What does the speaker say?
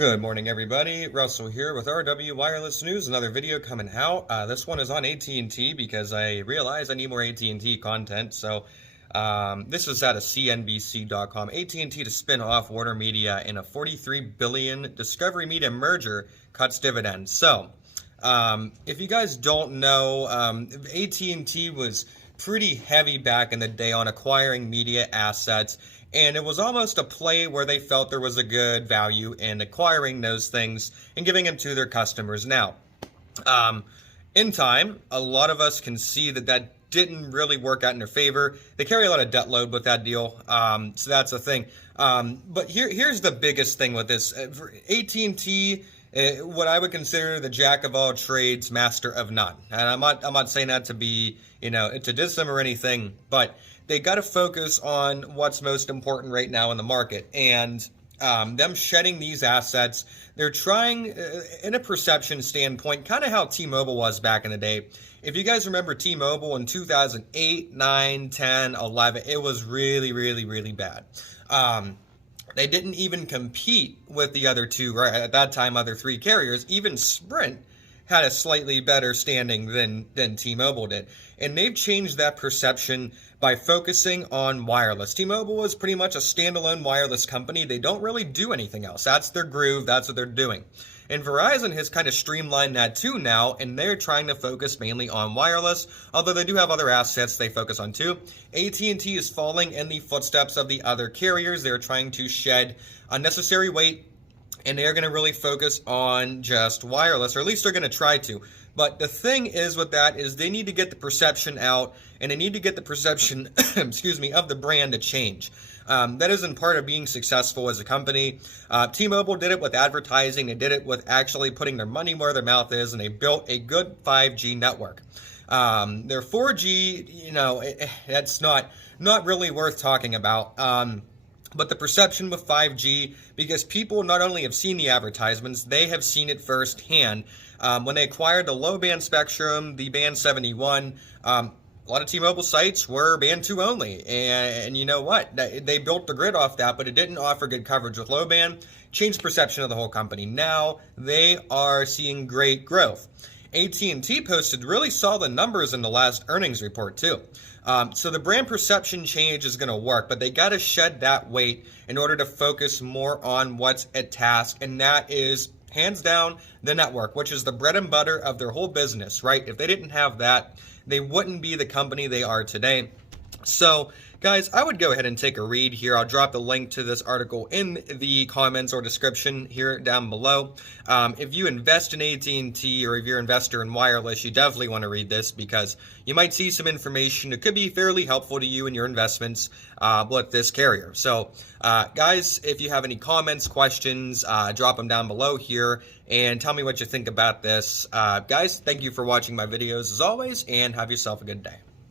Good morning, everybody. Russell here with RW Wireless News. Another video coming out. This one is on AT&T because I realize I need more AT&T content. So this is out of CNBC.com. AT&T to spin off WarnerMedia in a $43 billion Discovery Media merger cuts dividends. So if you guys don't know, AT&T was pretty heavy back in the day on acquiring media assets, and it was almost a play where they felt there was a good value in acquiring those things and giving them to their customers. Now, in time, a lot of us can see that didn't really work out in their favor. They carry a lot of debt load with that deal, so that's a thing. But here's the biggest thing with this. For AT&T, what I would consider the jack of all trades, master of none. And I'm not saying that to be, to diss them or anything, but they got to focus on what's most important right now in the market. And them shedding these assets, they're trying, in a perception standpoint, kind of how T-Mobile was back in the day. If you guys remember T-Mobile in 2008, 9, 10, 11, it was really, really, really bad. They didn't even compete with the other two, right? At that time, other three carriers. Even Sprint had a slightly better standing than T-Mobile did. And they've changed that perception by focusing on wireless. T-Mobile was pretty much a standalone wireless company. They don't really do anything else. That's their groove. That's what they're doing. And Verizon has kind of streamlined that too now, and they're trying to focus mainly on wireless, although they do have other assets they focus on too. AT&T is falling in the footsteps of the other carriers. They're trying to shed unnecessary weight, and they're going to really focus on just wireless, or at least they're going to try to. But the thing is with that is they need to get the perception out, and they need to get the perception, excuse me, of the brand to change. That isn't part of being successful as a company. T-Mobile did it with advertising. They did it with actually putting their money where their mouth is, and they built a good 5G network. Their 4G, that's not really worth talking about. But the perception with 5G, because people not only have seen the advertisements, they have seen it firsthand. When they acquired the low band spectrum, the band 71, a lot of T-Mobile sites were band 2 only, and you know what? They built the grid off that, but it didn't offer good coverage with low band. Changed perception of the whole company. Now they are seeing great growth. AT&T posted really solid numbers in the last earnings report too. So the brand perception change is going to work, but they got to shed that weight in order to focus more on what's at task, and that is hands down the network, which is the bread and butter of their whole business, right? If they didn't have that, they wouldn't be the company they are today. So, guys, I would go ahead and take a read here. I'll drop the link to this article in the comments or description here down below. If you invest in AT&T or if you're an investor in wireless, you definitely want to read this because you might see some information that could be fairly helpful to you in your investments with this carrier. So, guys, if you have any comments, questions, drop them down below here and tell me what you think about this. Guys, thank you for watching my videos as always, and have yourself a good day.